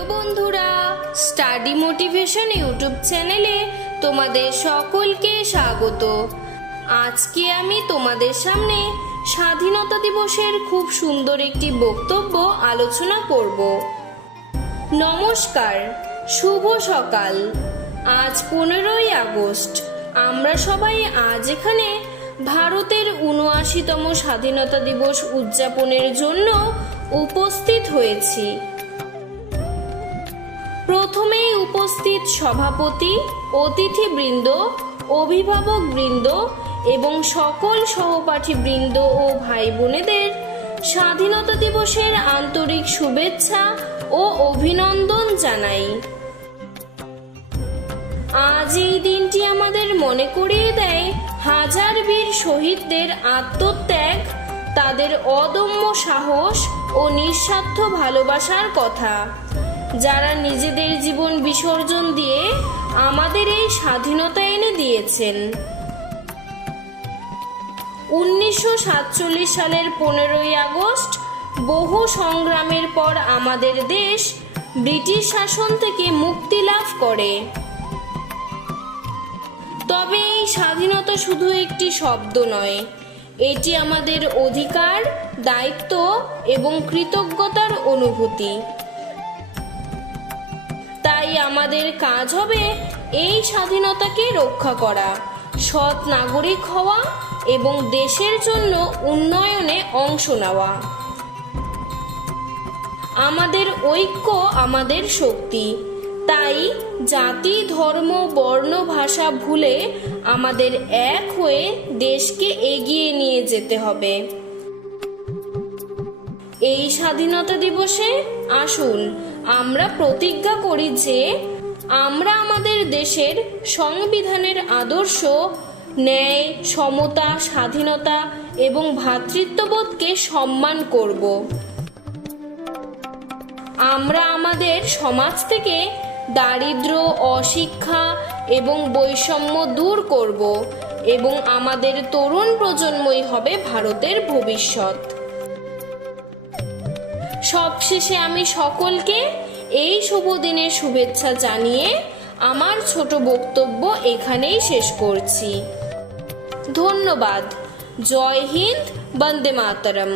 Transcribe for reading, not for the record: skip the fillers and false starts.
Hello বন্ধুরা, study motivation YouTube চ্যানেলে তোমাদের সকলকে স্বাগত। আজকে আমি তোমাদের সামনে স্বাধীনতা দিবসের খুব সুন্দর একটি বক্তব্য আলোচনা করব। নমস্কার, শুভ সকাল। আজ 15ই আগস্ট। আমরা সবাই আজ এখানে ভারতের ৭৯তম স্বাধীনতা দিবস উদযাপনের জন্য উপস্থিত হয়েছি। প্রথমেই উপস্থিত সভাপতি, অতিথিবৃন্দ, অভিভাবকবৃন্দ এবং সকল সহপাঠীবৃন্দ ও ভাই বোনেদের স্বাধীনতা দিবসের আন্তরিক শুভেচ্ছা ও অভিনন্দন জানাই। আজ এই দিনটি আমাদের মনে করিয়ে দেয় হাজার বীর শহীদদের আত্মত্যাগ, তাদের অদম্য সাহস ও নিঃস্বার্থ ভালোবাসার কথা, যারা নিজেদের জীবন বিসর্জন দিয়ে আমাদের এই স্বাধীনতা এনে দিয়েছেন। 1947 সালের 15ই আগস্ট বহু সংগ্রামের পর আমাদের দেশ ব্রিটিশ শাসন থেকে মুক্তি লাভ করে। তবে এই স্বাধীনতা শুধু একটি শব্দ নয়, এটি আমাদের অধিকার, দায়িত্ব এবং কৃতজ্ঞতার অনুভূতি। তাই আমাদের কাজ হবে এই স্বাধীনতাকে রক্ষা করা, সৎ নাগরিক হওয়া এবং দেশের জন্য উন্নয়নে অংশ নেওয়া। আমাদের ঐক্য আমাদের শক্তি। তাই জাতি, ধর্ম, বর্ণ, ভাষা ভুলে আমাদের এক হয়ে দেশকে এগিয়ে নিয়ে যেতে হবে। এই স্বাধীনতা দিবসে আসুন আমরা প্রতিজ্ঞা করি যে আমরা আমাদের দেশের সংবিধানের আদর্শ, ন্যায়, সমতা, স্বাধীনতা এবং ভ্রাতৃত্ববোধকে সম্মান করব। আমরা আমাদের সমাজ থেকে দারিদ্র্য, অশিক্ষা এবং বৈষম্য দূর করব এবং আমাদের তরুণ প্রজন্মই হবে ভারতের ভবিষ্যৎ। সবশেষে আমি সকলকে এই শুভ দিনের শুভেচ্ছা জানিয়ে আমার ছোট বক্তব্য এখানেই শেষ করছি। ধন্যবাদ। জয় হিন্দ, বন্দে মাতরম।